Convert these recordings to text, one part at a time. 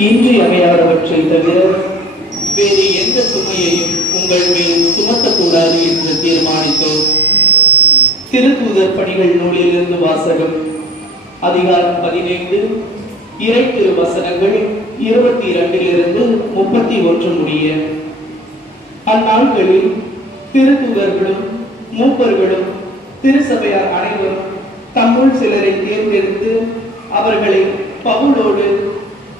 இன்றியமையாதவற்றை தவிர வேறு எந்த சுமையையும் உங்கள் மேல் சுமத்தக்கூடாது என்று தீர்மானித்தோம். திருத்தூதர் பணிகள் நூலிலிருந்து வாசகம். அதிகாரம் 15, இறை திருவசனங்கள் 22 31 முடிய. அந்நாட்களில் திருத்தூதர்களும் மூப்பர்களும் திருச்சபையார் அனைவரும் தம்முள் சிலரை தேர்ந்தெடுத்து அவர்களை பவுலோடு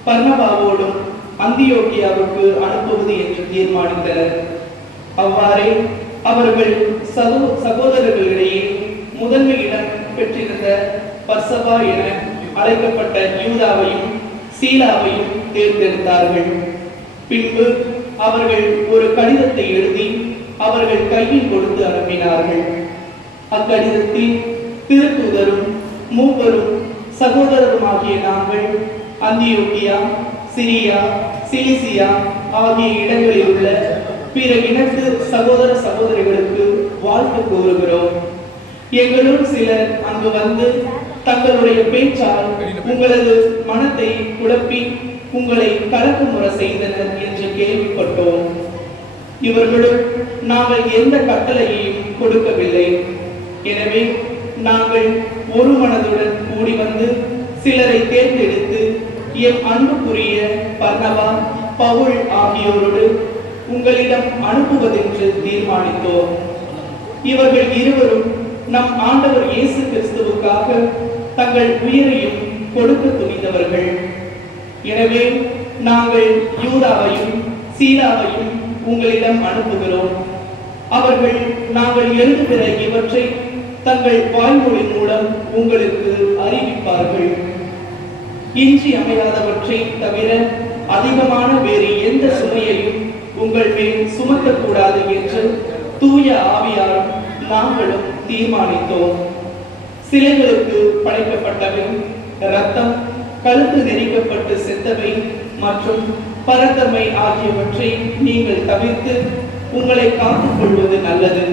பர்னபாவோடும் அந்தியோக்கியாவுக்கு அனுப்புவது என்று தீர்மானித்தனர். அவ்வாறே அவர்கள் சகோதரர்களிடையே முதன்மை இடம் பெற்றிருந்த பர்சபா என அழைக்கப்பட்ட யூதாவையும் சீலாவையும் தேர்ந்தெடுத்தார்கள். பின்பு அவர்கள் ஒரு கடிதத்தை எழுதி அவர்கள் கையில் கொடுத்து அனுப்பினார்கள். அக்கடிதத்தில் திருத்தூதரும் மூவரும் சகோதரருமாகிய நாங்கள் அந்தியோக்கியா, சிரியா, சிலிசியா ஆகிய இடங்களில் உள்ள பிற இனத்து சகோதர சகோதரிகளுக்கு வாழ்த்து கூறுகிறோம். எங்களுள் சிலர் அங்கு வந்து தங்களுடைய பேச்சால் உங்களது மனத்தை குழப்பி உங்களை கலக்குமுறை செய்தனர் என்று கேள்விப்பட்டோம். இவர்களும் நாங்கள் எந்த கட்டளையையும் கொடுக்கவில்லை. எனவே நாங்கள் ஒரு மனதுடன் கூடி வந்து சிலரை தேர்ந்தெடுத்து எம் அன்புக்குரிய பர்னபா, பவுல் ஆகியோரோடு உங்களிடம் அனுப்புவதென்று தீர்மானித்தோம். இவர்கள் இருவரும் நம் ஆண்டவர் இயேசு கிறிஸ்துவுக்காக தங்கள் உயிரையும் கொடுக்க துணிந்தவர்கள். எனவே நாங்கள் யூதாவையும் சீலாவையும் உங்களிடம் அனுப்புகிறோம். அவர்கள் நாங்கள் எழுதுகிற இவற்றை தங்கள் வாய்மொழி மூலம் உங்களுக்கு அறிவிப்பார்கள். இன்றியமையாதவற்றை தவிர அதிகமான வேறு எந்த சுமையையும் உங்கள் மேல் சுமத்தக்கூடாது என்று தூய ஆவியாரும் நாங்களும் தீர்மானித்தோம். சிலைகளுக்கு படைக்கப்பட்டவை, இரத்தம், கழுத்து நெரிக்கப்பட்டு செத்தவை மற்றும் பரத்தமை ஆகியவற்றை நீங்கள் தவிர்த்து உங்களை காத்துக் கொள்வது நல்லது.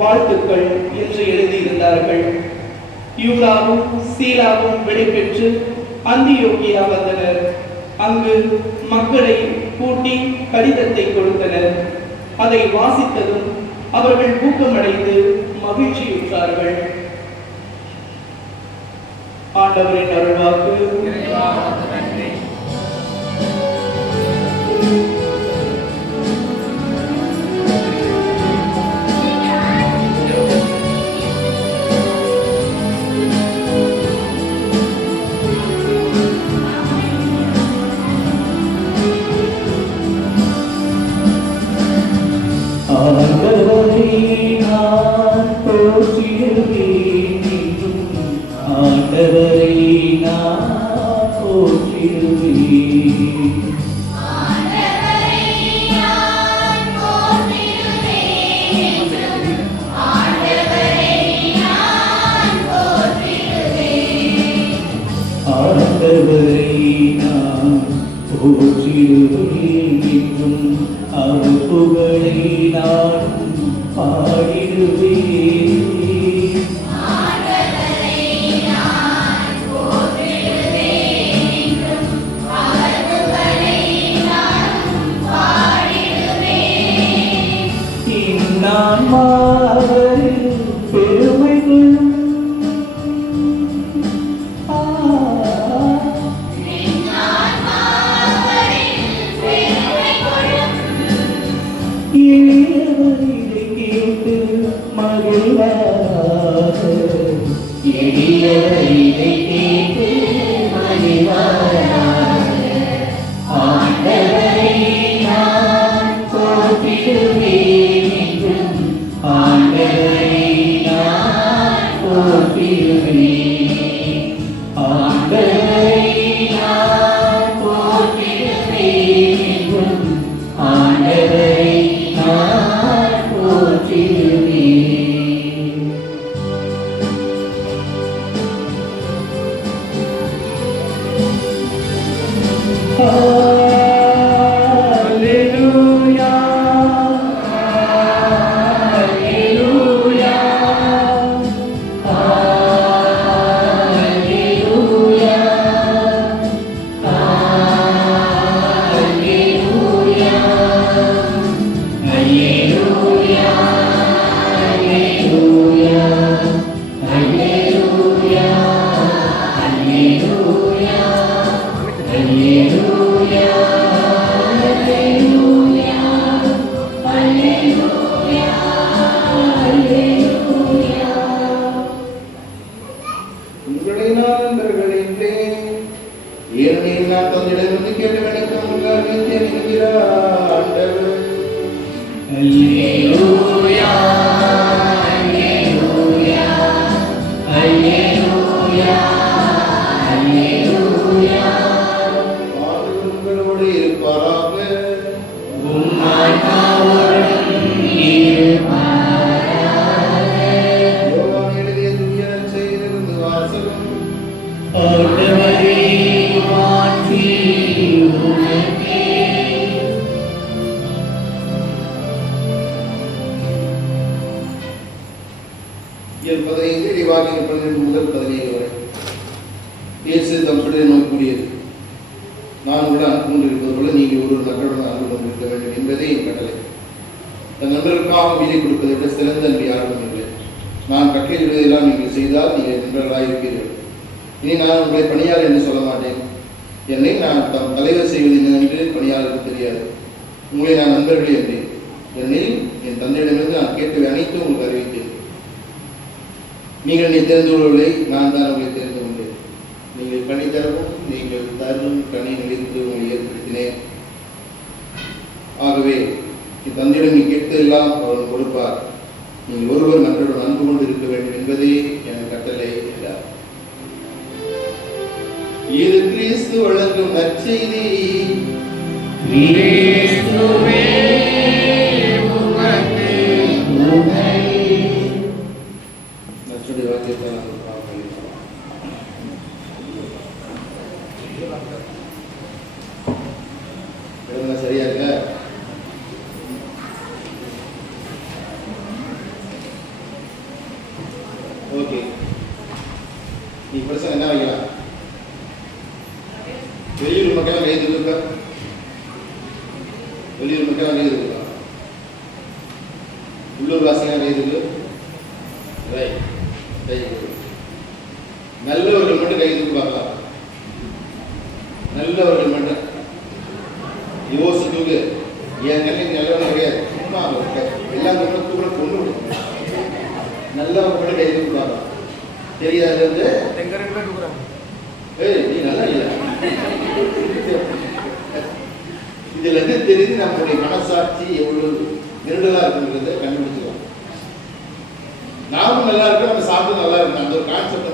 வாழ்த்துக்கள் என்று எழுதியிருந்தார்கள். யூதாவும் சீலாவும் விடைபெற்று அந்தியோக்கியா வந்தனர். அங்கு மக்களை கூட்டி கடிதத்தை கொடுத்தனர். அதை வாசித்ததும் அவர்கள் ஊக்கமடைந்து மகிழ்ச்சியுற்றார்கள். ஆண்டவரின் அருள்வாக்கு. உங்களை நான் நண்பர்கள் என்றேன், ஏனெனில் நான் தந்தையிடமிருந்து கேட்டு எனக்கு என்கிறார் ஆண்டவர். அல்லேலூயா, அல்லேலூயா, அல்லேலூயா, அல்லேலூயா. ஆண்டவர் உங்களோடு இருப்பாராக. உம் ஆன்மாவோடும் இருப்பாராக. யோவான் எழுதிய தூய நற்செய்தியிலிருந்து வாசகம். ஆண்டவரே, மாற்றி உமக்கே. இயல் 15 இறைவாக்கினர் 12 முதல் 17 வரை. இயேசு தம் சுடரை நோக்கி கூறியது, நான் கூட அன்பு கொண்டிருப்பது போல நீங்கள் ஒரு நண்பருடன் அன்பு கொண்டிருக்க வேண்டும் என்பதே என் கட்டளை. தன் நண்பருக்காக உயிரை கொடுப்பதை விட சிறந்த அன்பு யாருக்கும் இல்லை. நான் கட்டளையிடுவதெல்லாம் நீங்கள் செய்தால் நீங்கள் நண்பர்களாக இருப்பீர்கள். இனி நான் உங்களை பணியாளர் என்று சொல்ல மாட்டேன். என்னை நான் தம் தலைவர் செய்வது என்னவென்று பணியாளருக்கு தெரியாது. உங்களை நான் நண்பர்களே என்றேன். ஏனெனில் என் தந்தையிடமிருந்து நான் கேட்டவை அனைத்தும் உங்களுக்கு அறிவித்தேன். நீங்கள் என்னை தெரிந்து கொள்ளவில்லை, நான் தான் உங்களை தெரிந்து கொண்டேன். நீங்கள் கனி தரவும் நீங்கள் தரும் கனி நிலைத்து உங்களை ஏற்படுத்தினேன். ஆகவே என் தந்தையிடம் நீ கேட்டதெல்லாம் அவர் கொடுப்பார். நீங்கள் ஒருவர் மற்றொரு அன்பு கொண்டு இருக்க வேண்டும் என்பதே என் கட்டளை என்றார். இது கிறிஸ்து வழங்கும் நற்செய்தி. கிறிஸ்துவே, உமக்கு புகழ். நற்செய்தி வாக்கியத்தை நாம் பார்க்கலாம். இடம்லாம் சரியா இருக்க? ஓகே. நீ பிரச்சனை என்ன வைக்கலாம்? வெளியூர் மக்கள் கைது இருக்க, வெளியூர் மக்கள் கைது இருக்க, உள்ளூர் வாசிகள் கைது இருக்கு. நல்லவர்கள் மட்டும் கைது பார்க்கலாம். நல்லவர்கள் மட்டும் யோசித்து என் கண்ணுக்கு நல்லவங்க கிடையாது, சும்மா எல்லாம் கூட கொண்டு நல்லவங்க மட்டும் கைது பார்க்கலாம். தெரியாது இருந்து நீ நல்லா இல்லை. இதுல இருந்து தெரிஞ்சு நம்மளுடைய மனசாட்சி எவ்வளவு நெருடலா இருக்குன்றத கண்டுபிடிச்சிக்கலாம். நாமும் நல்லா இருக்கோம், நம்ம சாப்பிட்டு நல்லா இருக்கணும். அந்த ஒரு கான்செப்ட்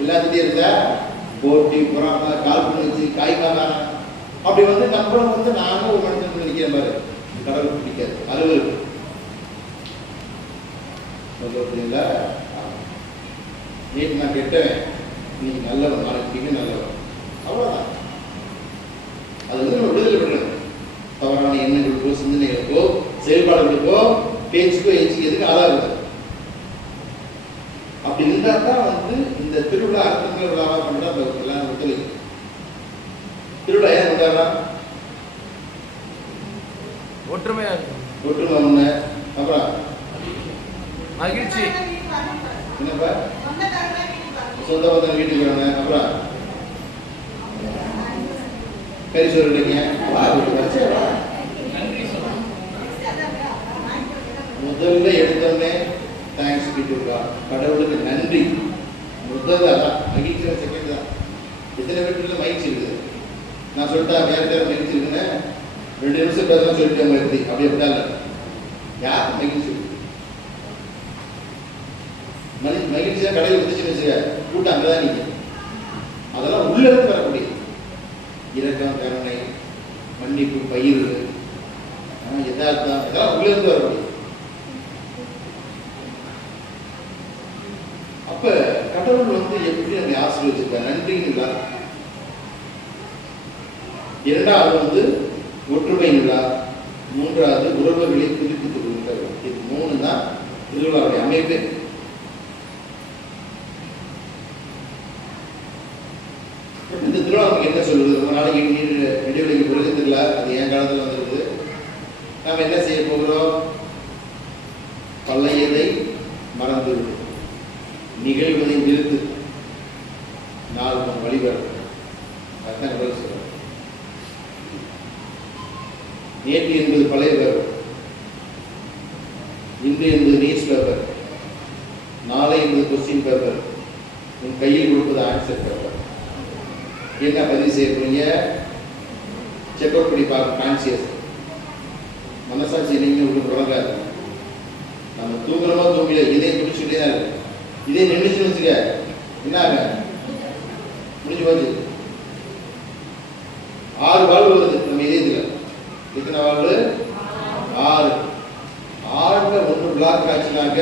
எல்லாத்துட்டையும் இருந்தா போட்டி பொறாம கால்புணர்ச்சி காய்கான அப்படி வந்து நம்மளும் வந்து நானும் ஒரு மனுஷன் நினைக்கிற மாதிரி கடவுள் பிடிக்காது. அலுவலுக்கு நேற்று நான் கெட்டவன், நீ நல்லவன், நாளைக்கு நல்லவன், அவ்வளவுதான். அது வந்து நம்ம விடுதலை பண்றது. தவறான எண்ணங்களுக்கோ சிந்தனைகளுக்கோ செயல்பாடுகளுக்கோ பேச்சுக்கோ ஏச்சுக்கு எதுக்கு ஆதாரம். அப்படி இருந்தா தான் வந்து இந்த திருவிழா அர்த்தங்களை விழாவா பண்ணா எல்லாம் ஒத்துழைக்கும். திருவிழா ஏன் கொண்டாடுறா? ஒற்றுமையா ஒற்றுமை ஒண்ணு, அப்புறம் மகிழ்ச்சி, என்னப்பா சொந்த பந்தம் வீட்டுக்கு வராங்க, அப்புறம் கரிசோறு கிடைங்க. முதல்ல எடுத்தோடனே தேங்க்ஸ் கிட்டுக்கா, கடவுளுக்கு நன்றி. முதல்ல அதான் மகிழ்ச்சி. செகண்ட் தான். எத்தனை வீட்டுல மகிழ்ச்சி இருக்குது? நான் சொல்லிட்டா வேற பேர் மகிழ்ச்சி இருக்குன்னு 2 நிமிஷம் பேசலாம் சொல்லிட்டு மகிழ்ச்சி அப்படி அப்படிதான் இல்லை. யாருக்கு மகிழ்ச்சி? மகிழ்ச்சியா கடையில் வந்துச்சுன்னு வச்சுக்க, கூட்டம் அங்கதான் நீங்க. அதெல்லாம் உள்ள இருந்து வரக்கூடியது. இரக்கம், கருணை, மன்னிப்பு, பயிர், யதார்த்தம், இதெல்லாம் உள்ள இருந்து வரக்கூடியது. அப்ப கடவுள் வந்து எப்படி நம்ம ஆசீர்வதிச்சிருக்கார்? நன்றின்னு இல்லை. இரண்டாவது வந்து ஒற்றுமை விழா, மூன்றாவது உறவுகளை புதுப்பித்துக் கொள்கின்றார். இது 3 தான் திருவிழாவுடைய அமைப்பு. இந்த திருவிழா நமக்கு என்ன சொல்லுது? ரொம்ப நாளைக்கு இடைவெளிக்கு பிறகு திருவிழா, அது என் காலத்தில் வந்துருக்குது. நாம் என்ன செய்ய போகிறோம்? பழையதை மறந்து நிகழ்வதை நிறுத்து, நாள் வழிபட. அதுதான் கடவுள் சொல்றார். நேற்று என்பது பழைய பேப்பர், இன்று என்பது நியூஸ் பேப்பர், நாளை என்பது கொஸ்டின் பேப்பர், உன் கையில் கொடுப்பது ஆன்சர் பேப்பர். என்ன பதிவு செய்ய போறீங்க? செக் அவுட் பண்ணி பார்க்க கான்சியஸ் மனசாட்சி நீங்க உங்களுக்கு தொடங்காது. நம்ம தூங்குறோமா தூங்கல, இதே பிடிச்சிட்டே தான் இருக்கு. இதே நின்றுச்சுன்னு வச்சுக்க என்ன ஆக முடிஞ்சு போச்சு. 6 வாழ்வு வருது நம்ம இதயத்தில். எத்தனை வாழ்வு? 6. 6ல 1 பிளாக் ஆச்சுனாக்க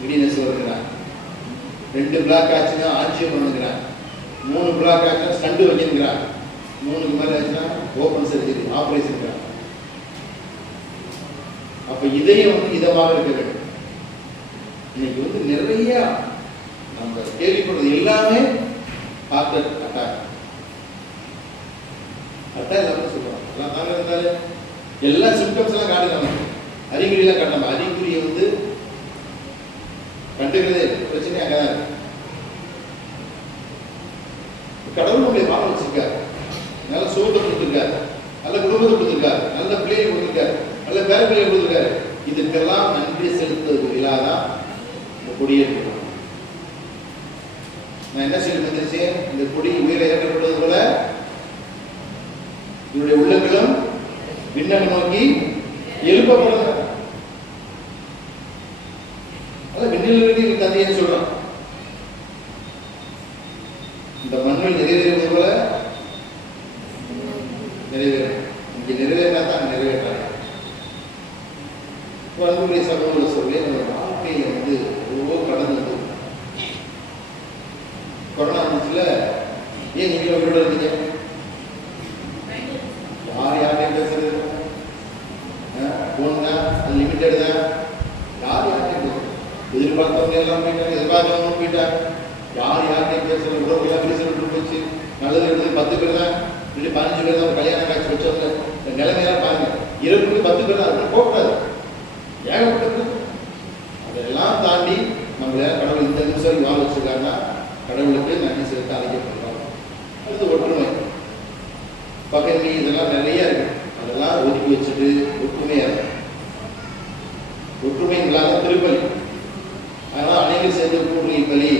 கிடினஸ் வருகிறான், 2 பிளாக் ஆச்சுன்னா ஆட்சியம் பண்ணுங்கிறான், 3 பிளாக் ஆச்சுன்னா ஸ்டண்டு வைக்கிறான், 3க்கு மேலே ஆச்சுன்னா ஓப்பன் சர்ஜரி ஆப்ரேஷன். அப்ப இதயம் இதமாக இருக்க வேண்டும். இன்னைக்கு நிறைய நம்ம கேள்விப்படுறது எல்லாமே ஹார்ட் அட்டாக் இல்லாம சொல்றோம். எல்லாம் தாங்க இருந்தாலே எல்லா சிம்டம்ஸ் எல்லாம் காட்டுறாங்க, அறிகுறி எல்லாம் காட்டாம அறிகுறியை கண்டுக்கிறதே பிரச்சனை அங்கதான் இருக்கு. கடவுள் நம்மளை வாழ வச்சிருக்காரு, நல்ல சூழலை கொடுத்துருக்காரு, நல்ல குடும்பத்தை கொடுத்துருக்காரு, நல்ல பிள்ளையை கொடுத்துருக்காரு, நல்ல பேர பிள்ளையை கொடுத்துருக்காரு. இதுக்கெல்லாம் நன்றி செலுத்துவது விழாதான் கொடியேற்று. நான் என்ன சொல்லி வந்துருச்சேன்? இந்த கொடி உயிரை ஏற்றப்படுவது போல இவருடைய உள்ளங்களும் விண்ணகம் நோக்கி எழுப்பப்படுது. அதான் விண்ணில் தந்தைன்னு சொல்றோம். இந்த மண்ணில் நிறைவேறுவது போல நிறைவேறும். இங்கே நிறைவேறினா தான் நிறைவேற்றாங்க. அன்புடைய சகோதர சொல்லி நம்ம வாழ்க்கையில கடந்து வந்து கொரோனா வந்துச்சுல, ஏன் நீங்களும் உயிரோட இருந்தீங்க? யாரையும் பேசுறது போன் தான், அது லிமிட்டட் தான். யாரையும் எதிர்பார்த்தவங்க எல்லாம் போயிட்டாங்க, எதிர்பார்த்தவங்க போயிட்டாங்க. யாரையும் பேசுறது உறவுலாம் பிரிச்சு விட்டு போச்சு. நல்லது எடுத்து 10 பேர் தான், 15 பேர் தான் கல்யாணம் காட்சி வச்சவங்க. இந்த நிலைமையெல்லாம் பாருங்க, 20 10 பேர் தான் போகக்கூடாது. ஏகப்பட்டது. அதெல்லாம் தாண்டி நம்மள கடவுள் இந்த நிமிஷம் வாழ வச்சிருக்காருன்னா கடவுளுக்கு நன்றி செலுத்த அழைக்கப்படுறோம். அது ஒற்றுமை, பகைமை, இதெல்லாம் நிறைய இருக்கு. அதெல்லாம் ஒதுக்கி வச்சுட்டு ஒற்றுமையா இருக்கு. ஒற்றுமை இல்லாத திருப்பலி. அதனால அனைவரும் சேர்ந்து கூட்டுறி பலி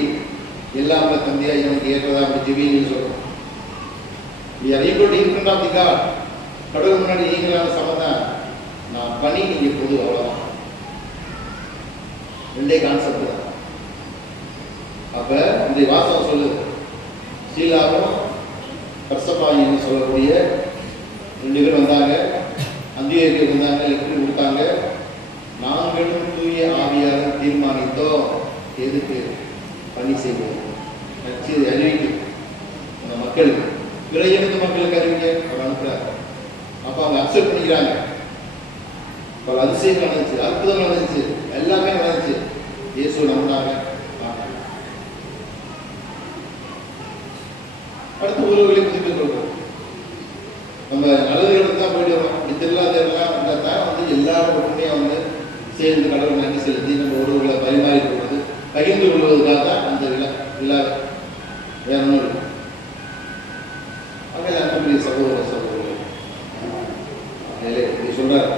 எல்லாமே தந்தையா எனக்கு ஏற்றதா அப்படி ஜெபின்னு சொல்றோம். கடவுள் முன்னாடி நீங்களான சமதான். நான் பணி, நீங்க பொது, அவ்வளவுதான். 2 கான்செப்ட் தான். அப்ப இந்த வாசகம் சொல்லுது, சீலாவும் பர்சபாயின்னு சொல்லக்கூடிய 2 பேர் வந்தாங்க, அந்தியோகிக்கு வந்தாங்க, லெட்டர் கொடுத்தாங்க. நாங்களும் தூய ஆவியாக தீர்மானித்தோம், எதுக்கு பணி செய்வோம், நச்சு அறிவிக்கும் அந்த மக்களுக்கு, பிறையிருந்து மக்களுக்கு அறிவிக்க அவர் அனுப்புறாரு. அப்ப அவங்க அக்செப்ட் பண்ணிக்கிறாங்க. பல அதிசயங்கள் நடந்துச்சு, அற்புதம் நடந்துச்சு, எல்லாமே நடந்துச்சு. இயேசு நம்பினாங்க. அடுத்து உறவுகளை புதுப்பித்துக் கொள்வோம். நம்ம நல்லது இடத்துல தான் போயிட்டு வரோம். இப்படி திருவிழாதெல்லாம் தான் எல்லாரும் ஒற்றுமையா சேர்ந்து கடவுள் நன்றி செலுத்தி நம்ம உறவுகளை பரிமாறி கொள்வது, பகிர்ந்து கொள்வதற்காக தான் அந்த விழா வேற ஒன்றும் இருக்கு. அங்கே அன்புக்குரிய சகோதர சகோதரர்கள் இப்படி சொல்றாரு,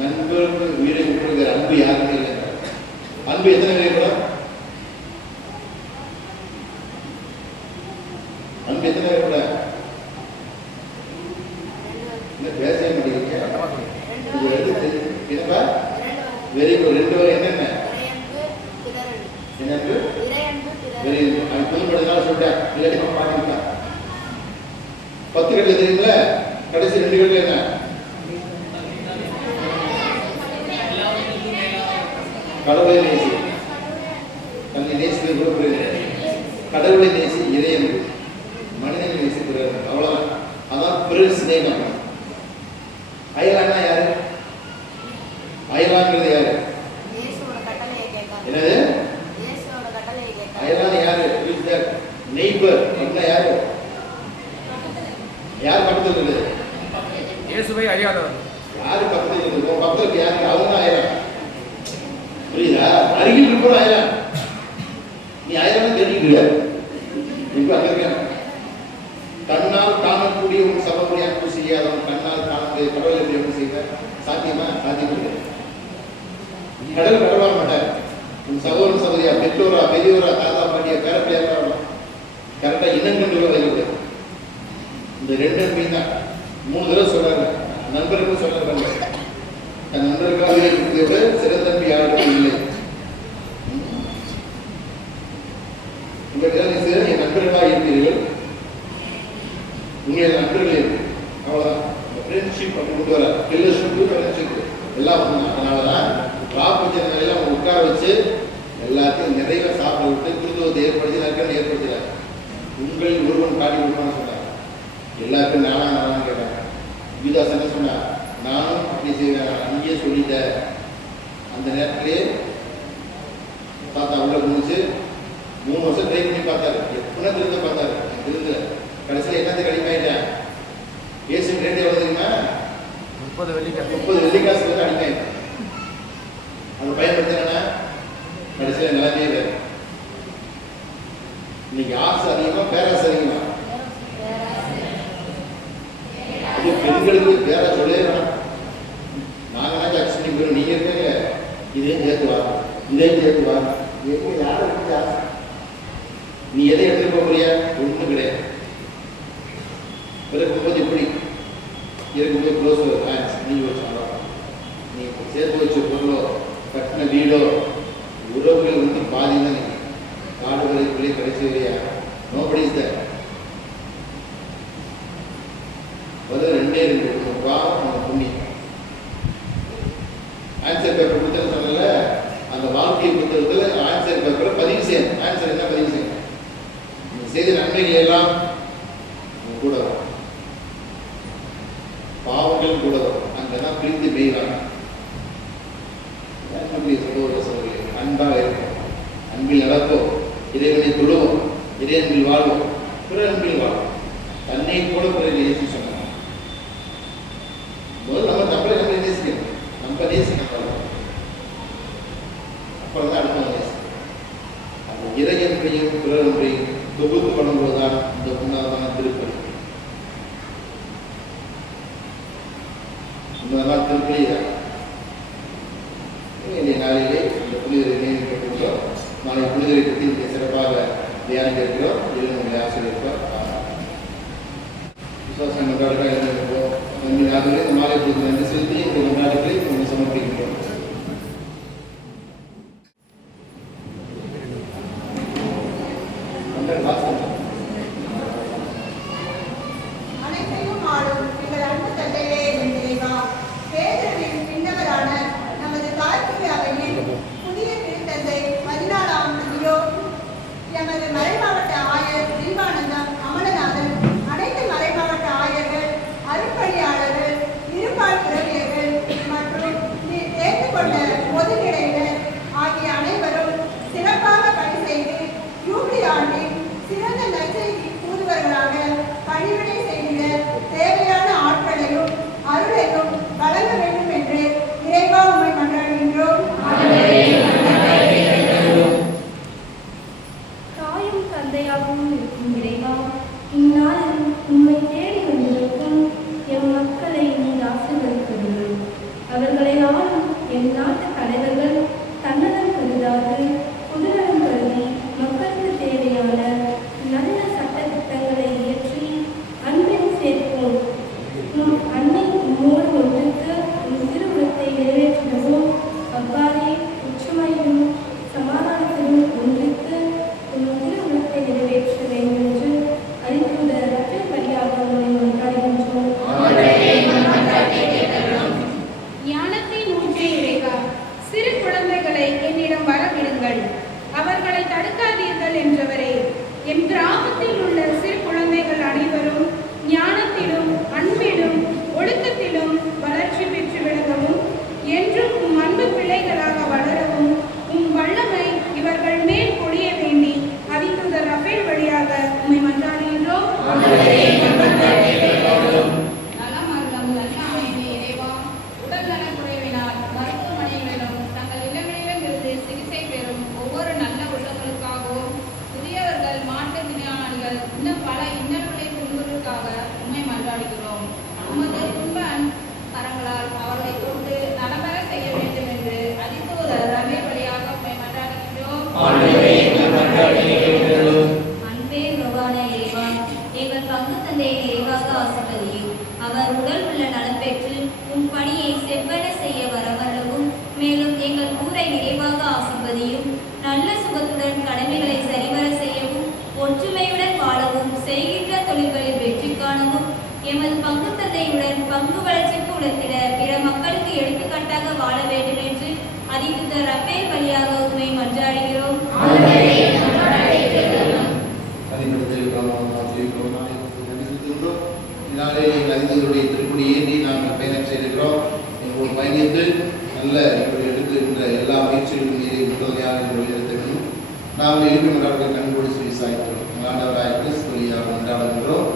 நண்பருக்கு வீடை விட்டு அன்பு யாருமே இல்லை. அன்பு எத்தனை பேர் கூட? அன்பு எத்தனை பேர் கூட? பேசவே மாட்டேங்கிறீங்க. என்னப்பா வெரி குட். 2 பேரும் என்னென்ன? என்னன்பு? Very good. அவன் புதுப்படுத்தினால சொல்லிட்டேன், இல்லாட்டி பாட்டிருக்கான். 10 கட்டில் தெரியுங்களா? கடைசி 2 கட்டில் என்ன? கடவுளை நேசி, தன்னை நேசிப்பது கூட புரியுது. கடவுளை நேசி, இறையன் மனிதனை நேசி, பிறர். அவ்வளவுதான். அதான் பிறர் சிநேகம். அயலான்னா யாரு? அயலாங்கிறது யாரு? என்னது? அயலான் யாரு? நெய்பர் அப்படின்னா யாரு? யார் பக்கத்தில் இருக்குது? இயேசுவை அறியாதவர். யாரு பக்கத்தில் இருக்குது? பக்கத்துக்கு யாரு? அவங்க அயலான். புரியுதா? அருகில் இருப்போம் அயலான். நீ அயலான்னு தெரிஞ்சுக்கிற. இப்ப அங்க இருக்க கண்ணால் காணக்கூடிய சமக்கூடிய அன்பு செய்யாதவன், கண்ணால் அவருடைய கடவுளை எப்படி செய்வார்? சாத்தியமா? சாத்தியம் இல்லை. கடவுள் கடவுளாக மாட்டார். உன் சகோதரன் சகோதரியா, பெற்றோரா, பெரியவரா, தாத்தா பாட்டியா, பேரப்பிள்ளையா வரணும். கரெக்டா இன்னும் கொண்டு வைக்கிறது. இந்த ரெண்டு அன்பையும் தான் 3 தடவை சொல்றாங்க. நண்பர்கள் சொல்றாங்க, தன் நண்பர்களாக இருக்கிறதை விட சிறந்த அன்பு யாருக்கும் இல்லை. உங்களுக்கு என் நண்பர்களாக இருக்கிறீர்கள், உங்களுடைய நண்பர்கள் இருக்கு, அவ்வளவுதான். ஃப்ரெண்ட்ஷிப் அப்படி கொண்டு வர ஃபெல்லோஷிப், ஃப்ரெண்ட்ஷிப் எல்லாம் பண்ணணும். அதனாலதான் ராப்பஞ்சனை எல்லாம் உட்கார வச்சு எல்லாத்தையும் நிறைய சாப்பிட விட்டு குருத்துவத்தை ஏற்படுத்தி நற்கனை ஏற்படுத்தினார். உங்களில் ஒருவன் காட்டி கொடுப்பான்னு சொன்னார். எல்லாருக்கும் நானான்னு கேட்டாங்க. யூதாஸ் என்ன சொன்னார்? நானும் அப்படி செய்வேன், அங்கேயே சொல்லிட்டேன். அந்த நேரத்திலே தாத்தா உள்ள முடிச்சு 3 வருஷம் ட்ரை பண்ணி பார்த்தாரு. எப்படின்னா திருந்த பார்த்தாரு, திருந்த கடைசியில் என்னத்தை கடிப்பாயிட்டேன். ஏசின் ரேட் எவ்வளோ தெரியுமா? 30 வெள்ளிக்காசு. 30 வெள்ளிக்காசு வந்து அடிப்பாயிட்டேன். அதை பயன்படுத்தினா கடைசியில் நிலைமையே வேறு. இன்னைக்கு ஆசை அதிகமா, பேராசை அதிகமா? இது பெண்களுக்கு பேர சொல்லவே வேணாம். நாங்க அக்செப்ட் பண்ணி போயிடும். நீங்க இருக்கீங்க, இதையும் சேர்த்துவா, இதையும் சேர்த்துவா. எப்படி யாரை இருக்கு ஆசை? நீ எதை எடுத்துட்டு போக முடியா? ஒன்றும் கிடையாது. இருக்கும்போது எப்படி இருக்கும்போது க்ளோஸ் ஹேண்ட்ஸ் நீ வச்சு, நீ சேர்த்து வச்ச பொருளோ கட்டின வீடோ உறவுகள் வந்து பாதி தான். நீங்க காடு வரைக்குள்ளே கடைசி வரையா நோபடி இஸ் தேர். பதில் 2 பாவம் புண்ணியம். ஆன்சர் பேப்பர் புத்தகம் சொன்னல, அந்த வாழ்க்கை புத்தகத்தில் ஆன்சர் பேப்பரை பதிவு செய்யணும். ஆன்சர் என்ன பதிவு செய்யணும்? செய்த நன்மைகள் எல்லாம் கூட வரும், பாவங்கள் கூட வரும். அங்கதான் பிரிந்து பெய்வாங்க. சகோதர சகோதரி அன்பாக இருக்கும், அன்பில் நடப்போம், இறைவனை தொழுவோம், இறைவனில் வாழ்வோம், பிற அன்பில் வாழ்வோம். தன்னை கூட பிறகு நேசி சொன்னாங்க. முதல்ல நம்ம நம்மளை நேசிக்கணும், நம்ம நேசிக்கணும். அப்புறம் தான் அடுத்தவங்க நேசிக்கணும். அந்த இறை அன்பையும் பிற அன்பையும் தொகுத்து பண்ணும்போதுதான் இந்த உன்னதமான திருப்பலி. உன்னதமான திருப்பலி தான். நாளிலே இந்த புனிதரை நினைவுபட்டுள்ளோம். நாளை புனிதரை பற்றி சிறப்பாக தியானிக்க இருக்கிறோம். இதில் நம்முடைய ஆசிரியர் விசுவாசம் கொண்டாடுகள் இருந்திருக்கிறோம். நன்றி நாளிலே இந்த மாலை பொழுது நன்றி செலுத்தி இந்த கொண்டாடுகளை கொஞ்சம் சமர்ப்பிக்கின்றோம். அனைத்தையும் ஆளும் எங்கள் அன்பு தந்தையே என் இறைவா, பேரறிவின் பின்னவரான நமது தாய்க்குடி அவையில் புதிய திருத்தந்தை 14ஆம் லியோ, எமது மறைமாவட்ட ஆயர் தீபானந்தம் அமலநாதன், அனைத்து மறைமாவட்ட ஆயர்கள், அருட்பணியாளர்கள், இருபால் துறவியர்கள் மற்றும் நீர் தேர்ந்து கொண்ட பொதுநிலையினர் ஆகிய அனைவரும் சிறப்பாக பணி செய்து யூபிலி ஆண்டின் சிறந்த நற்செய்தி தூதுவர்களாக பணிவிடை செய்திட தேவையான ஆட்களையும் அருளையும் வழங்க வேண்டும் என்று இறைவா உம்மை மன்றாடுகின்றோம். தாயும் தந்தையாகவும் இருக்கும் இறைவா, இந்நாளில் உம்மை தேடி வந்திருக்கும் எம் மக்களை நீர் ஆசீர்வதிக்கிறீர்கள். அவர்களை ஆளும் எம் நாட்டு தலைவர்கள் தன்னலம் கருதாது பொதுநலம் கருதி மக்களுக்கு தேவையான நல்ல சட்ட திட்டங்களை இயற்றி அன்பின் சேர்ப்போம். நம் அன்னை உம்மோடு ஒன்றித்து உம் திருவுளத்தை நிறைவேற்றிடவும், அவ்வாறே உச்சமையிலும் சமாதானத்திலும் ஒன்றித்து உம் திருவுளத்தை நிறைவேற்ற வேண்டும் என்று அறிந்துள்ள ரத்தம் வழியாக உம்மை மன்றாடுகின்றோம். ஞானத்தை ஊற்றிய இறைவா, சிறு குழந்தைகளை என்னிடம் வரவிடுங்கள், அவர்களை தடுக்காதீர்கள் என்றவரே. என் கிராமத்தில் உள்ள சிறு குழந்தைகள் அனைவரும் ஞானத்திலும் அன்பிலும் ஒழுக்கத்திலும் வளர்ச்சி பெற்று விளங்கவும், என்றும் உம் அன்பு பிள்ளைகளாக வளரவும் உம் வல்லமை இவர்கள் மேல் பொழிய வேண்டி அதிதூதர் ரஃபேல் வழியாக உம்மை மன்றாடுகின்றோம். நலமருளம் நல்ல அமைதி இறைவா, உடல் நலக்குறைவினால் மருத்துவமனைகளிலும் தங்கள் இல்லங்களிலிருந்து சிகிச்சை பெறும் ஒவ்வொரு நல்ல உள்ளங்களுக்காகவும், புதியவர்கள், மாற்றுத்திறனாளிகள், இன்னும் பல இன்னல்களை துன்புறுக்காக உம்மை மன்றாடுகிறோம். உமது துன்ப தந்தையை நிறைவாக ஆசிர்வதியும். அவர் உடல் உள்ள நலம் பெற்று உம் பணியை செவ்வன செய்ய வரவல்லவும், மேலும் எங்கள் ஊரை நிறைவாக ஆசிர்வதியும். நல்ல சுகத்துடன் கடமைகளை சரிவர செய்யவும், ஒற்றுமையுடன் வாழவும், செய்கின்ற தொழில்களில் வெற்றி காணவும், எமது பங்கு தந்தையுடன் பங்கு வளர்ச்சிக்கு உணர்த்திட பிற மக்களுக்கு எடுத்துக்காட்டாக வாழ வேண்டும் என்று அதிபுத்த ரப்பேல் வழியாக உண்மை மன்றாடுகிறோம். அதிபதியுடைய திருப்படி ஏற்றி நாங்கள் பயணம் செய்திருக்கிறோம். எங்களோடு பயணித்து நல்ல இப்படி எடுக்கின்ற எல்லா முயற்சிகளும் மீது முதலையாக எடுத்த வேண்டும். நாங்கள் இருக்கிறவர்கள் கண்கூடி சொல்லி சாய்க்கிறோம். ஆண்டவராய் கிறிஸ்து வழியாக கொண்டாடுகின்றோம்.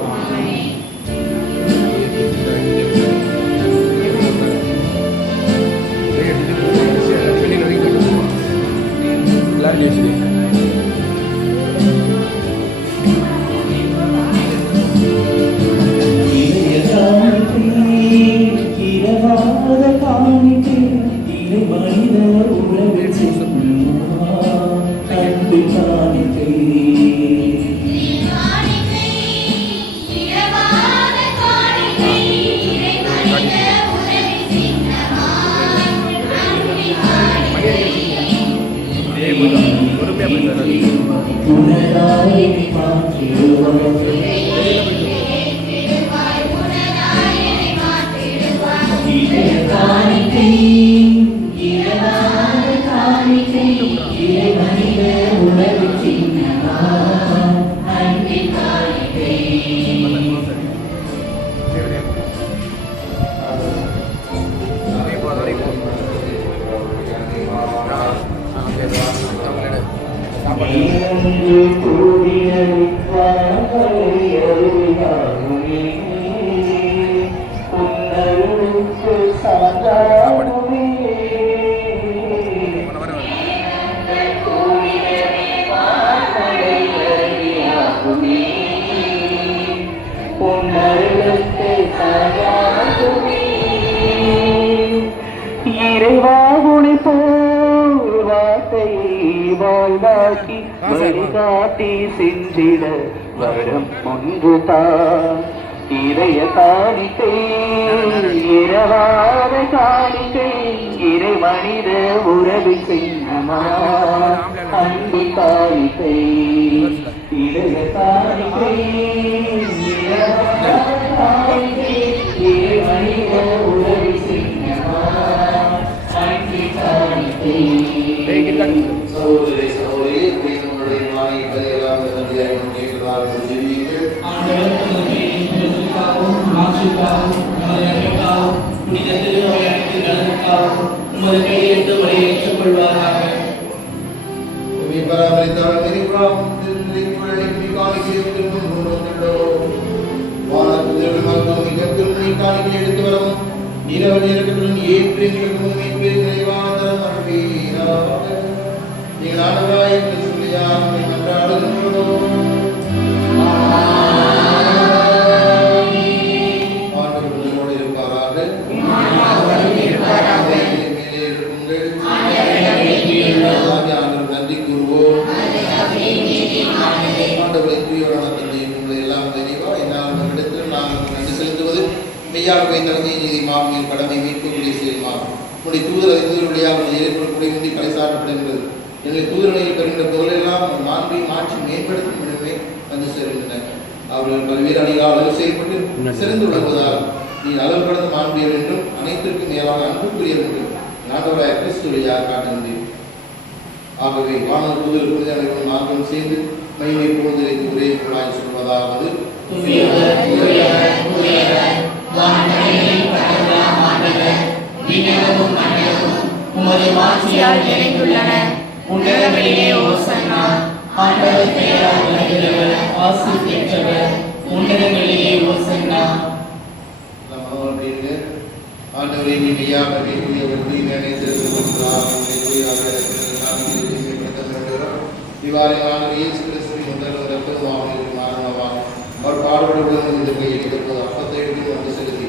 வழிகாட்டி சென்றிட வரம் ஒன்றுதான் இறைய காணிக்கை இரவாத காணிக்கை இறை மனித உறவு சின்னமா அன்பு காணிக்கை இறைய காணிக்கை இரவாத காணிக்கை இறை மனித உறவு சின்னமா அன்பு காணிக்கை. சகோதரி சகோதரி உங்களுடைய மாலை பதிலாம் எடுத்து வரவும் இரவு நேரத்துடன் ஏற்று நிறைவாதரம் அன்பீராக நீங்கள் ஆண்டவராய் கிறிஸ்துவினால் மன்றாடுகின்றோம். ஆண்டவர் உங்களோடு இருப்பாராக. மேலே இருக்குங்கள். ஆண்டவர் நன்றி கூறுவோம். ஆண்டவரை தூயோரான தந்தை உங்களை எல்லாம் தெளிவா என்னால் உங்களிடத்தில் நாங்கள் நன்றி செலுத்துவது மெய்யாகவே தகுதியை நீதி மாமியின் கடமை மீட்கக்கூடிய செய்யுமா உங்களுடைய தூதருடைய ஏற்படக்கூடிய முந்தி கலைசாட்டப்படுகின்றது. எங்களை தூதரணையில் பெறுகின்ற பொருளெல்லாம் மாண்பையும் ஆட்சி மேம்படுத்தும் இடமே வந்து சேர்கின்றன. அவர்கள் பல்வேறு அணிகளால் அளவு செய்யப்பட்டு சிறந்து விளங்குவதால் நீ அளவு கடந்து மாண்பியர் என்றும் அனைத்திற்கும் மேலாக அன்புக்குரியவர் என்றும் ஆண்டவராய கிறிஸ்து வழியாக காட்டுகின்றேன். ஆகவே வானல் தூதர் புனிதர்களும் நாங்களும் சேர்ந்து மைமை போந்திரைத்து ஒரே குழாய் சொல்வதாவது உமது மாட்சியால் நிறைந்துள்ளன. உன்னதங்களிலே ஓசன்னா. ஆண்டவர் பெயரால் வருகிறவர் ஆசி பெற்றவர். உன்னதங்களிலே ஓசன்னா. ஆண்டவரை நீ மெய்யாகவே இவ்வாறு ஆண்டவர் இயேசு கிறிஸ்துவின் முதல்வர் ரத்தமாவார். அவர் பாடுபடுவதும் இந்த கையை எடுப்பது அப்பத்தை எடுத்து வந்து செலுத்தி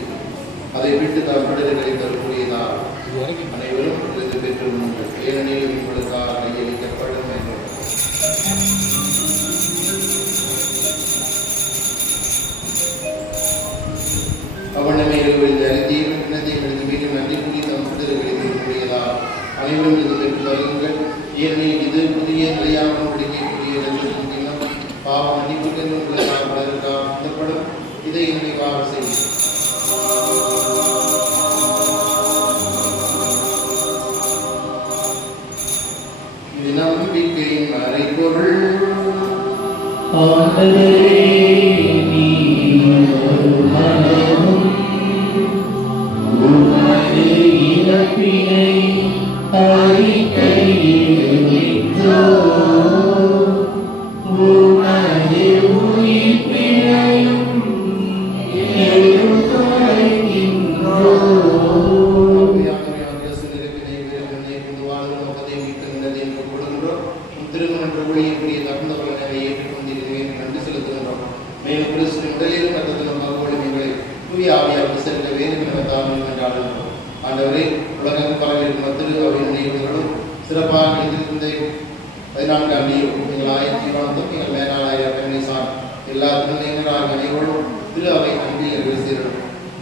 அதை விட்டு விடுதலை தரக்கூடியதால் அனைவரும் விருது பெற்று உண்ணுங்கள். ஏனெனில் உங்களுக்காக கையளிக்கப்படும் என்றும் இந்த அறிக்கையும் கிணத்தையும் எடுத்து மீண்டும் நன்றி கூறி தம் சுடர்களையதா அனைவரும் இது பெற்று வருங்கள். ஏனெனில் இது புதிய நிலையான உடனடிக்கைக்குரிய நல்ல பாவ மன்னிப்புக்கென்று உங்களுக்காக பலருக்காக சிந்தப்படும். இதை நினைவாக செய்யும். இது நம்பிக்கையின் அறைபொருள். ஆண்டவரே, உலகம் பரவியிருக்கும் திரு அவையின் நினைவுகளும் சிறப்பாக இந்த 14ஆம் தேதி எங்கள் ஆயிரத்தி எங்கள் மேலாளர் எல்லா திருநங்கைகளாக அனைவரும் திரு அவை அன்பில் நிறைவேறும்.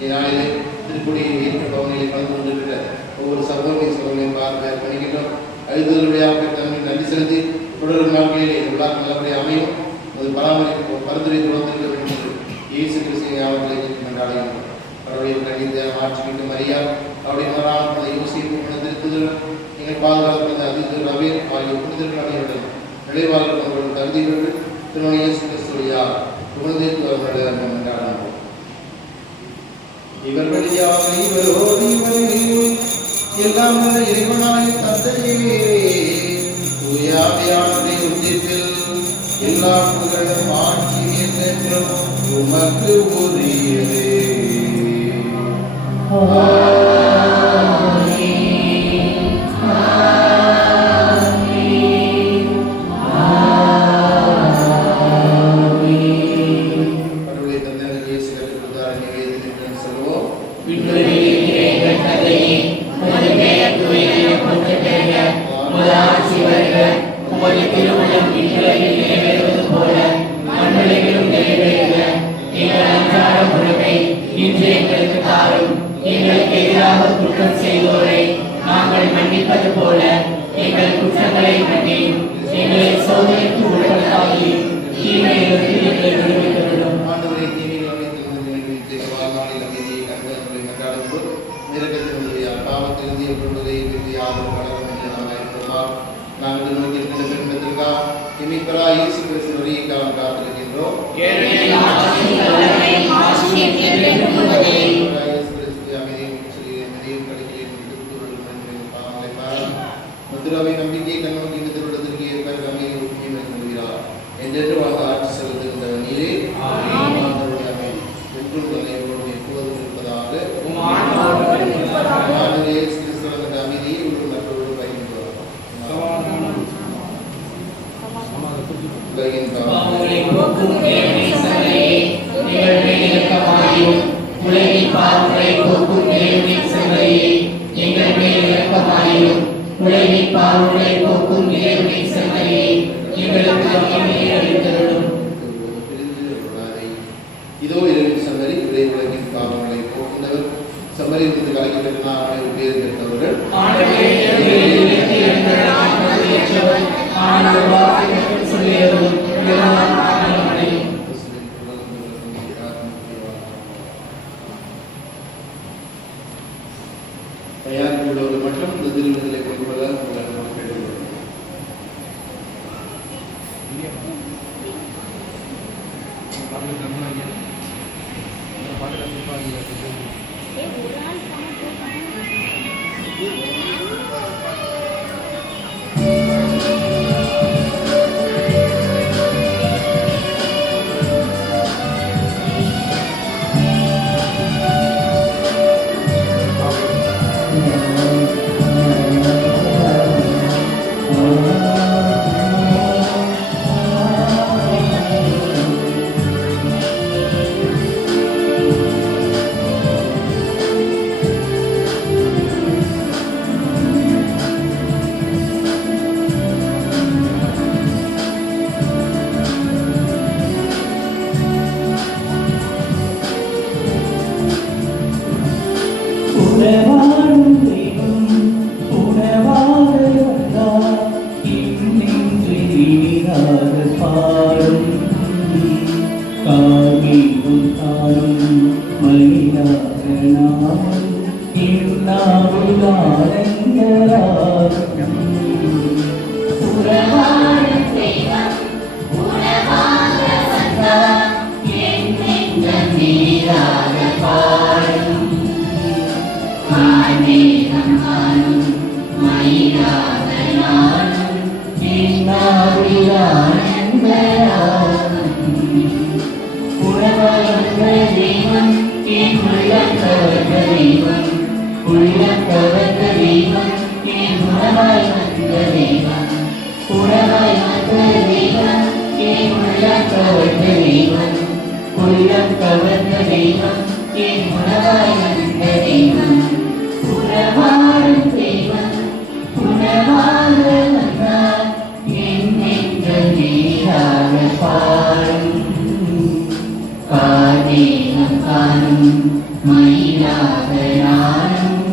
இந்நாளிலே திருக்குடியை ஏற்ற பவனிலே கலந்து கொண்டிருக்கிற ஒவ்வொரு சகோதரி சகோதரியும் பார்க்க பணிகின்றோம். அழுதலுடையாக தன்மை நன்றி செலுத்தி தொடரும் நாட்களிலே விழா நல்லபடியாக அமையும். அது பராமரிப்பு பரிந்துரை தொடர்ந்திருக்க வேண்டும் என்று இயேசு கிறிஸ்துவின் யாவர்களை கொண்டாடுகின்றோம். அவருடைய கணித ஆட்சிக்கு மரியா அவருடைய மராம யோசிப்பு திருத்துதல் நீங்கள் பாதுகாப்பு அதிக ரவேர் ஆகிய புனிதர்கள் அனைவருடன் நிலைவாளர்கள் அவர்கள் தகுதிகள் திருநோய் இயேசு கிறிஸ்துவையா குழந்தைக்கு அவர்கள் கொண்டாடுவோம். இவர் வழியாக இவரோடு இவரில் எல்லாம் இறைவனாய் தந்தையே தூயாவியானதை உந்திப்பில் எல்லா புகழும் ஆட்சி என்றென்றும் உமக்கு உரியதே. எங்களுக்கு எதிராக குற்றம் செய்தோரை நாங்கள் மன்னிப்பது போல எங்கள் குற்றங்களை மன்னியும். எங்களை சோதனைக்கு உட்படுத்தாமல் தீமையிலிருந்து எங்களை விடுவித்தருளும். நாங்கள் நோக்கி பெருமத்திற்காக இமிப்பரா இயேசு கிறிஸ்து வருகைக்காக காத்திருக்கின்றோம். முத்திராவை நம்பிக்கை கண்ணோக்கி திருவிழத்திற்கு ஏற்ப அமைதி ஒப்புமையை கொள்கிறார் என்றென்று வாங்க ஆட்சி செலுத்துகின்ற நீரே எப்பொழுதும் எப்போதும் இருப்பதாக அமைதியை ஒரு மற்றொரு பகிர்ந்தார். உலகின் பாவங்களை போக்கும் இறைவனின் செம்மறியே எங்கள் மேல் இரக்கமாயிரும். உலகின் பாவங்களை போக்கும் இறைவனின் செம்மறியே எங்களுக்கு அமைதியை அளித்தருளும். இதோ இரவின் செம்மறி இறை உலகின் பாவங்களை போக்குண்டவர். செம்மறி மீது கலைக்கப்பட்ட அவனை பேர் பெற்றவர்கள் தயாரிப்பு உள்ளவர்கள் மட்டும் இந்த திருவிழத்தை கொண்டுவர கேட்டுக்கொள்கிறோம். காமீதும் தானும் மயிலாகனாம் இன்னாவுதாரங்கராகும் உறவான தெய்வம் உணவாக வந்தார் என் நெஞ்சம் நீராக பாடும் கார்மேகம் காணும் மயிலாக நானும் இன்னாவுதாரங்கராகும் உறவான தெய்வம் என் உள்ளம் கவர்ந்த தெய்வம் உள்ளம் கவர்ந்த தெய்வம் என் உணவாய் வந்த தெய்வம் உறவாய் வந்த தெய்வம் என் உள்ளம் கவர்ந்த தெய்வம் உள்ளம் கவர்ந்த தெய்வம் என் உணவாய் வந்த தெய்வம் உறவாடும் தெய்வம் உணவாக வந்தார் என் நெஞ்சம் நீராக பாடும் கார்மேகம் காணும் மயிலாக நானும்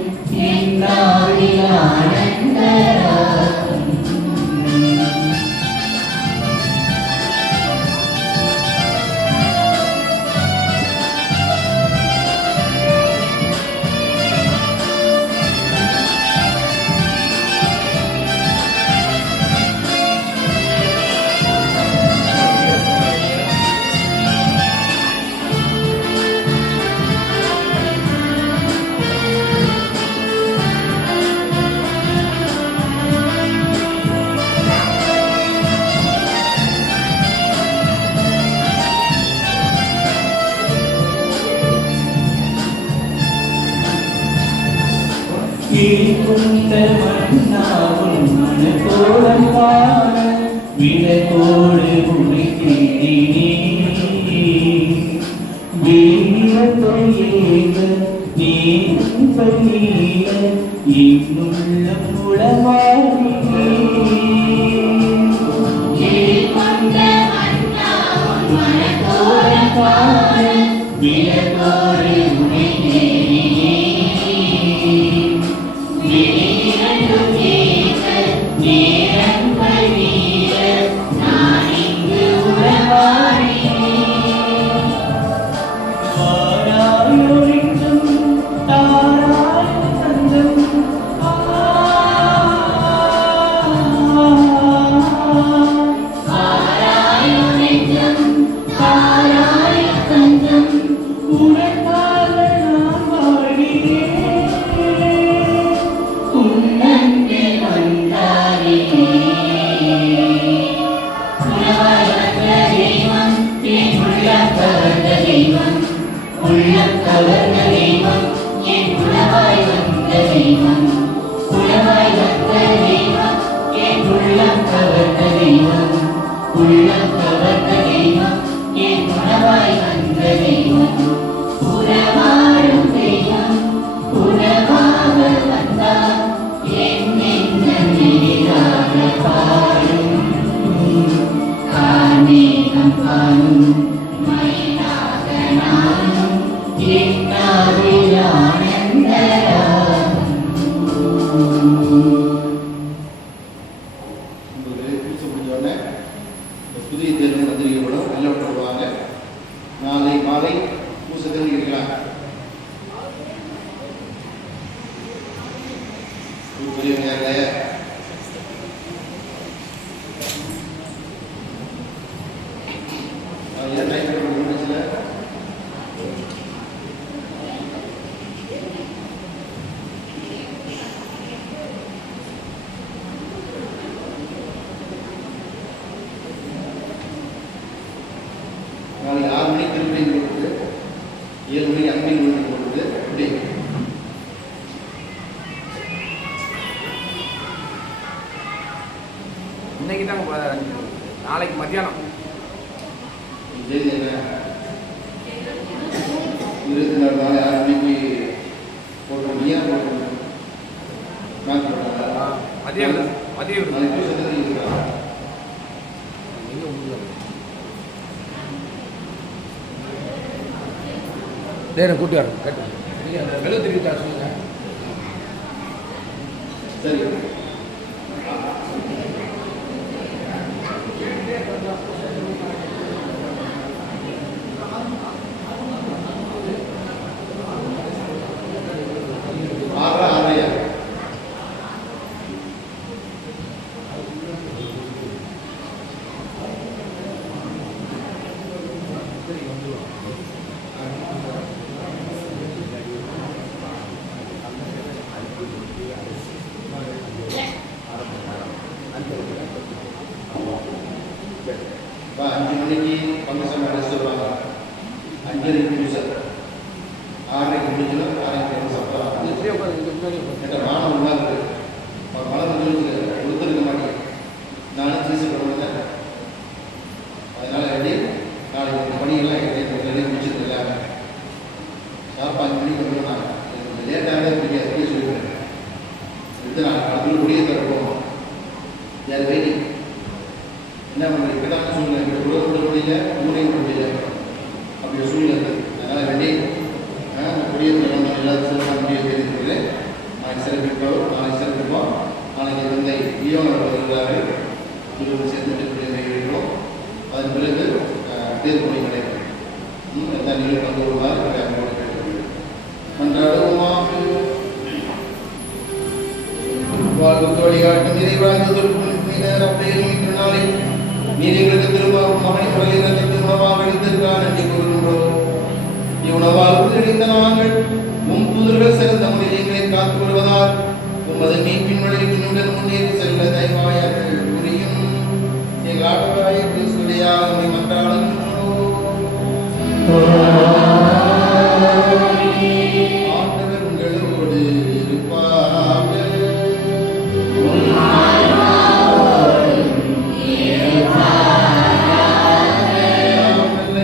என்னாவில் ஆனந்தராகும் கொண்ட மன்னாவும் மனக்கோலம் காண விடக்கோடு உனை தேடினே வீரத்தொழில நீ பள்ளியில இன்னுள்ளம் உளவாடினே கொண்ட மன்னாவும் மனக்கோலம் காண விடக்கோடு உனை தேடினே விழியிரண்டும் ஏக நேரங்கள் வீர நான் இங்கு உறவாடினேன் வாராயொழிக்கும் தாராய தந்தம் ஆராயுனெஞ்சம் தாராய கஞ்சம் உனக்காக நான் வாழ்கிறேன் உன்னன்பே வந்தாரினே உறவாய் வந்த தெய்வம் என் உள்ளம் கவர்ந்த தெய்வம் உள்ளம் கவர்ந்த தெய்வம் என் உறவாய் வந்த தெய்வம் உறவாய் வந்த தெய்வம் என் உள்ளம் கவர்ந்த தெய்வம் உள்ளம் கவர்ந்த தெய்வம் என் உறவாய் வந்த தெய்வம் உறவாடும் தெய்வம் உறவாக வந்தார் என் நெஞ்சம் நீராக பாடும் கார்மேகம் காணும் மயிலாக நானும் என்னாவில் ஆனந்தராகும் உங்களுக்கு பூசை முடிஞ்சோடனே இந்த புதிய தேர்தல் அறிவிக்கப்படும் எல்லாம் போடுவாங்க. நாளை மாலை பூசை தெரிவிக்கலாம். பெரியவங்க யாரு? ஏன் டைம் முடிச்சுல நாளைக்கு 6 மணிக்கு திருப்பி போட்டுட்டு 7 மணிக்கு அன்னைக்கு போட்டுட்டு அப்படி இன்னைக்கு தாங்க நாளைக்கு மத்தியானம் செய்தி என்ன 24 நாள் 6 மணிக்கு போட்டுருக்கீங்க போட்டு நான் போட்டாங்க மதியம் நாளைக்கு பூசை தெரிவிக்கலாம். நேரம் கூட்டி வரணும் கட்டு நீங்கள் அந்த மெழுகு திருவிழா சொல்லுங்க. சரி ட்ரெஸ் வருவாங்க 5:30 நிமிஷம் 6:30 முடிஞ்சுன்னா 6:30 சாப்பிட்றாங்க மாணவர்களாக இருக்குது அவர் மழை கொடுத்துருக்க மாட்டேன் நானும் சீசு பண்ணுவேன். அதனால் எப்படி நாளைக்கு பணியெல்லாம் ரெடி முடிச்சுட்டு இல்லாமல் ஷார்ப்பாக 5 மணிக்கு வந்துடுவாங்க. எனக்கு லேட்டாக பிடிக்காது அப்படியே சொல்லிடுவேன். எடுத்து நான் அதுக்குள்ள முடிய தரப்போம் யார் வெயிட்டிங் என்ன பண்ணுறது இப்போ தான் சூழ்நிலை இப்போ கூட முடியல ஊரையும் முடியல அப்படி சூழ்நிலை இருக்குது. அதனால் ரெடி குடியேற்ற எல்லாரும் சிறப்பாக முடிய தெரிவிக்கிறது. நாளைக்கு சிறப்பிப்போம். நாளைக்கு தந்தை ஈயோனர் வருகிறார்கள். இருபது சேர்ந்துட்டு இருக்கிறோம். அதன் பிறகு தேர்தல் நடைபெறும். எல்லா நிகழ்வு வந்து வருவார் அவங்களோட கேட்கப்படுகிறது. மன்றாடுவோமாக. வாழ்வுக்கு வழிகாட்டும் நிறைவாழ்ந்ததற்கு அப்படியே நாளை நீர் எங்களுக்கு திரும்பவும் மகனை முறையில் உணவாக எடுத்திருக்கிறார் நன்றி கூறுகின்றோம். இவ்வுணவால் உறுதியடைந்த நாங்கள் உம் தூதர்கள் சிறந்த முறையில் எங்களை காத்துக் கொள்வதால் உமது மீட்பின் வழியில் இன்னுடன் முன்னேறி செல்ல தயவாயாக புரியும். எங்கள் ஆண்டவராய கிறிஸ்துவியாக உம்மை மன்றாடுகின்றோம். ஆண்டவர் உங்களோடு இருப்பாராக.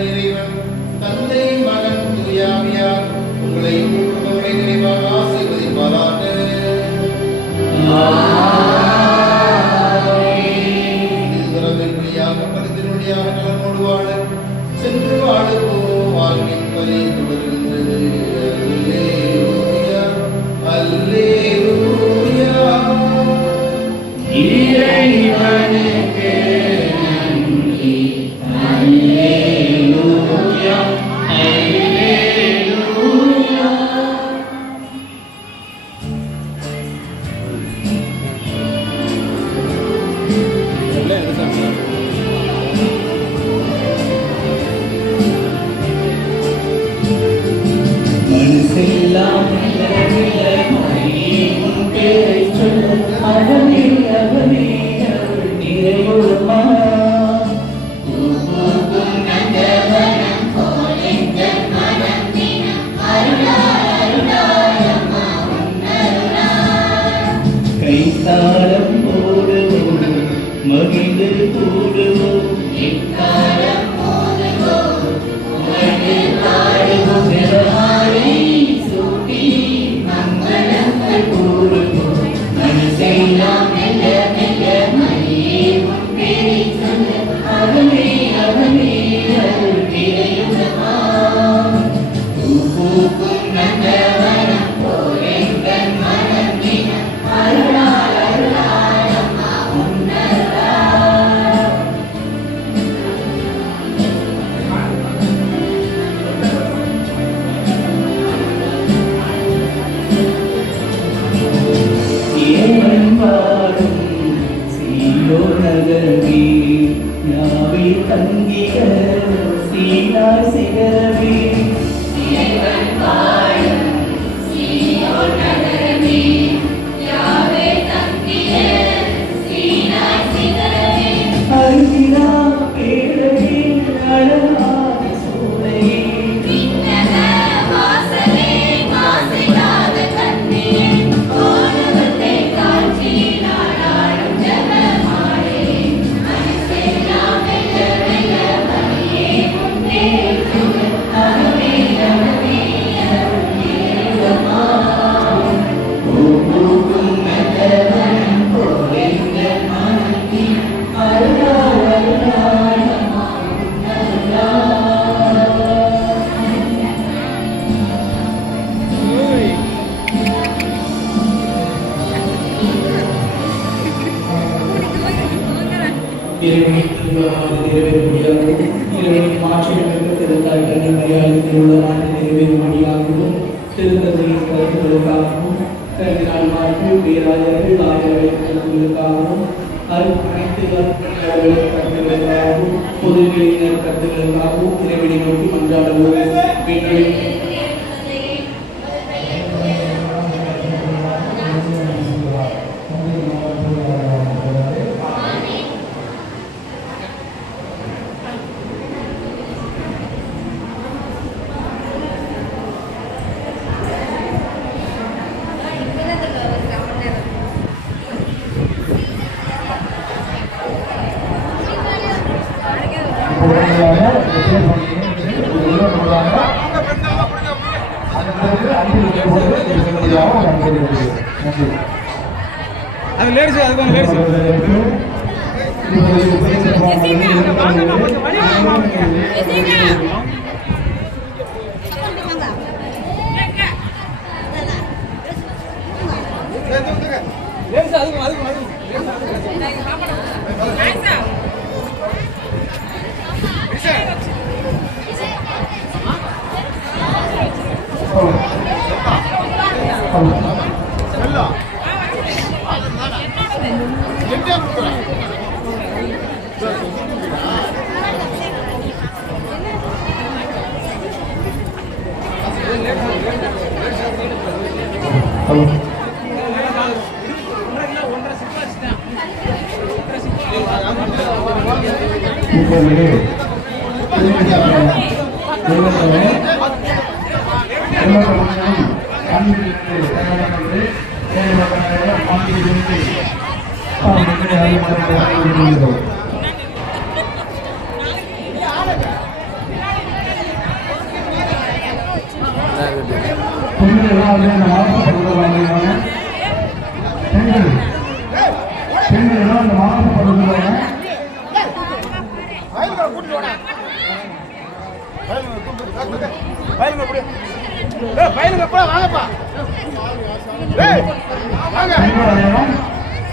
இறைவன் தந்தை மகன் தூயாவியார் உங்களையும் குடும்பங்களை நிறைவாக ஆசீர்வதிப்பாராக. கலனோடு வாழ சென்று வாழுவோம். வாழ்வின் பலி தொடர்கின்றது. அல்லேலூயா இறைவனுக்கு நன்றி. அல்லேலூயா அல்லேலூயா. மனசெல்லாம் உன் பேரை சொல்ல அகமே அகமே அருள் நிறைவுமா. கைத்தாளம் போடுவோம் மகிழ்ந்து கூடுவோம். சூட்டி மங்களங்கள் கூறுவோம். மனசெல்லாம் மெல்ல மெல்ல மணியே உன் பேரை சொல்ல அகமே அகமே அருள் நிறையுமா. பூக்கும் நந்தவனம் போல் எங்கள் மனம் தினம் அருளால் அருளால் அம்மா உன்னருளால். ஏவன் பாடும் சீயோ நகரமே யாவே தங்கிய சீனாய் சிகரமே. ஏவன் பாடும் சீயோ நகரமே யாவே தங்கிய சீனாய் சிகரமே. அருகிலா பேரவே அழகான சூளையே. விண்ணக வாசலே மாசிலாத கண்ணியே. ஓணவத்தை காட்சியினால் ஆடும் ஜெபமாலே. மனசெல்லாம் மெல்ல மெல்ல மணியே உன் பேரை சொல்ல அகமே அகமே அருள் நிறையுமா. பூக்கும் நந்தவனம் போல் எங்கள் மனம் தினம் அருளால் அருளால் அம்மா உன்னருளால். இறைவனின் திருவிழாவானது நிறைவேறும்படியாகவும் இறைவனின் மாற்றியமைப்பு திருத்தாய் கண்ணி மரியாதை திருவிழாவானது நிறைவேறும்படியாகவும் திருத்தந்தையின் கருத்துக்களுக்காகவும் கருதினால் மாற்று பேராயர்கள் ஆயர்களுக்காகவும் அனைத்து கருத்துக்களுக்காகவும் பொதுவெளியினர் கருத்துக்களுக்காகவும் இறைவனை நோக்கி மன்றாடுவோம். அது லேடிஸ் அதுக்கு லேடிஸ்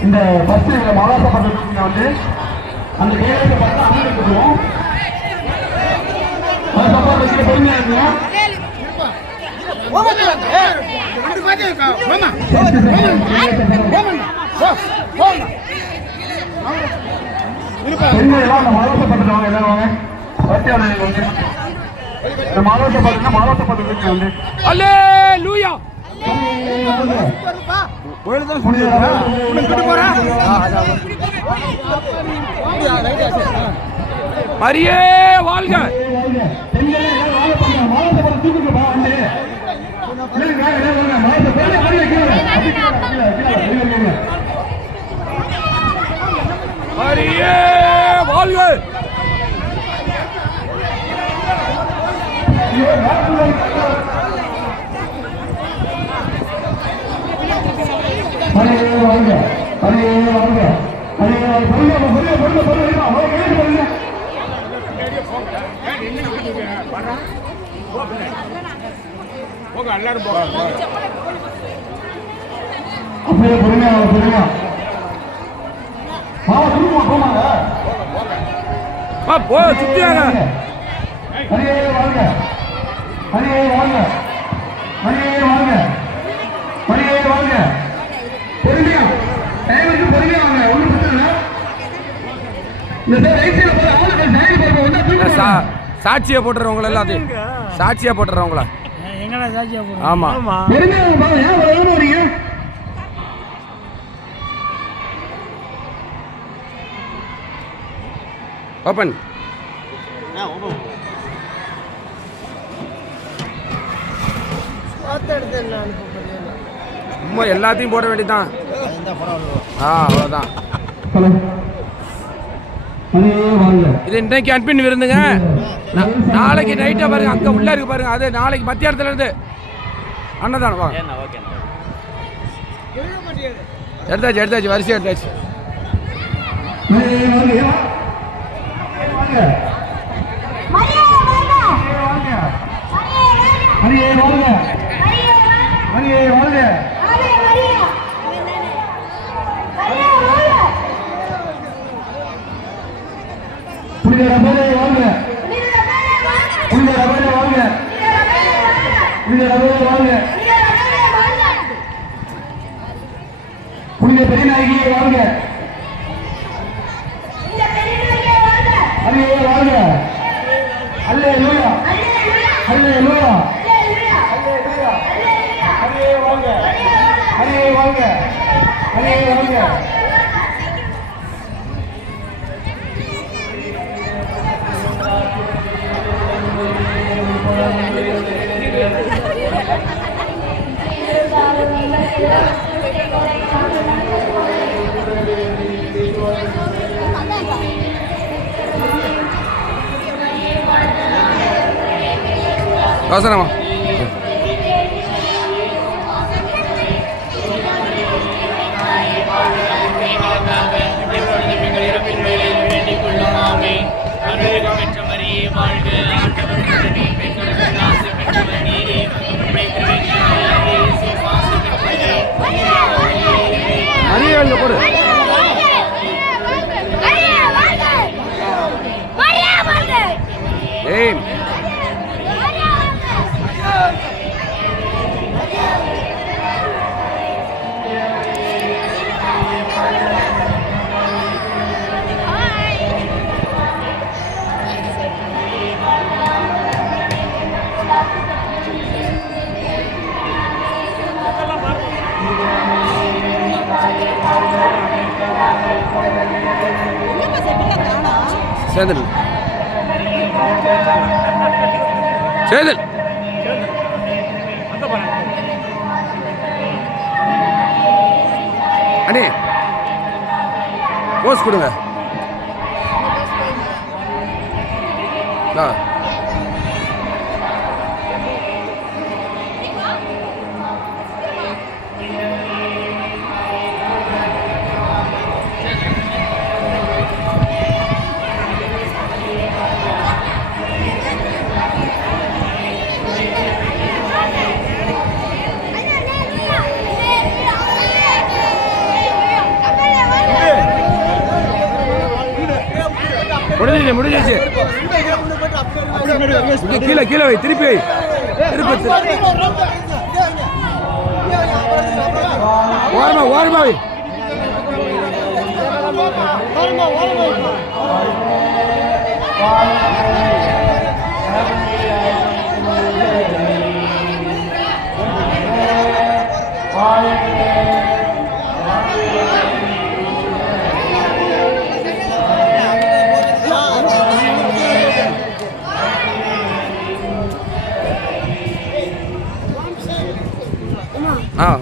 இந்த பஸ் மாலாச பண்றதுக்கு வந்து அந்த வேலையை பார்த்து அனுப்பிடுவோம். அதுக்கப்புறம் வச்சு பொறுமையா இருக்கணும். பெண்கள் அந்த மாலாச பண்றவங்க என்ன வத்தியான இந்த மாலாச பண்றதுன்னா மாலாச பண்றதுக்கு வந்து அல்லேலூயா மரியே வாழ்க. மரியே வாழ்க. அப்படியே பொறுமையா பொறுமையா போமாங்க போ சுத்தியாங்க. ஹரியே வாழ்க ஹரியே வாழ்க ஹரியே வாழ்க ஹரியே வாழ்க. பொறுமையா டைமுக்கு பொறுமையா வாங்க. ஒன்றும் பிரச்சனை இல்லை. இந்த ரைட் சைடில் போகிற ஆளுக்கு சைடு போகிறோம். ஒன்றா சாட்சியை போட்டுறவங்கள எல்லாத்தையும் சாட்சியா போட்டுறவங்களா எங்கடா சாட்சியா போறோம்? ஆமா பொறுமையா வாங்க. ஏன் வேகமா வரீங்க? ஓப்பன். சும்மா எல்லாத்தையும் போட வேண்டியதுதான். அவ்வளோதான். இது இன்றைக்கு அன்பின் விருந்துங்க. நாளைக்கு நைட்டா பாருங்க, அங்க உள்ள இருக்கு பாருங்க. அது நாளைக்கு மத்தியானத்துல இருந்து அன்னதானம். வா எடுத்தாச்சு எடுத்தாச்சு வரிசை எடுத்தாச்சு. புனித பெரியநாயகியே வாழ்க. ஹரியே வாழ்க. அல்லேலூயா அல்லேலூயா ஹரியே வாழ்க ஹரியே வாழ்க ஹரியே வாழ்க. அவசரமா சேதல் சேதல் அண்ணே போஸ் கொடுங்க. முடிஞ்சிச்சு. கீழே கீழே வை, திருப்பி வை, திருப்பி ஓரமா ஓரமா வை.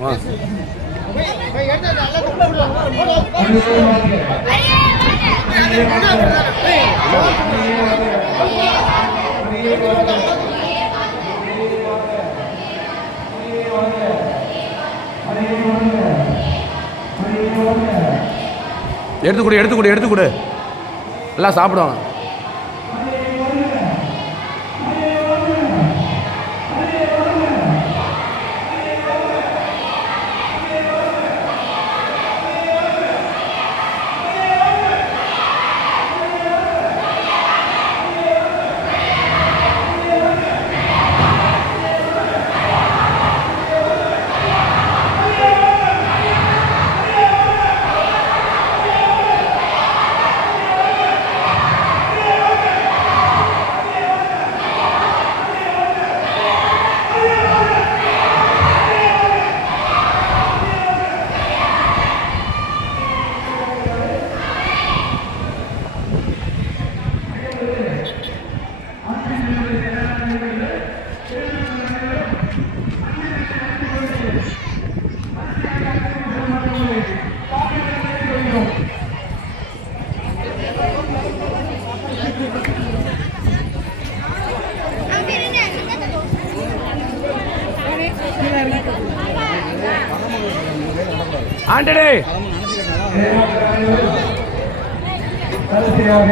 வா எடுத்து கொடு எல்லாம் சாப்பிடுவாங்க. ஆண்டடே கடைசியாக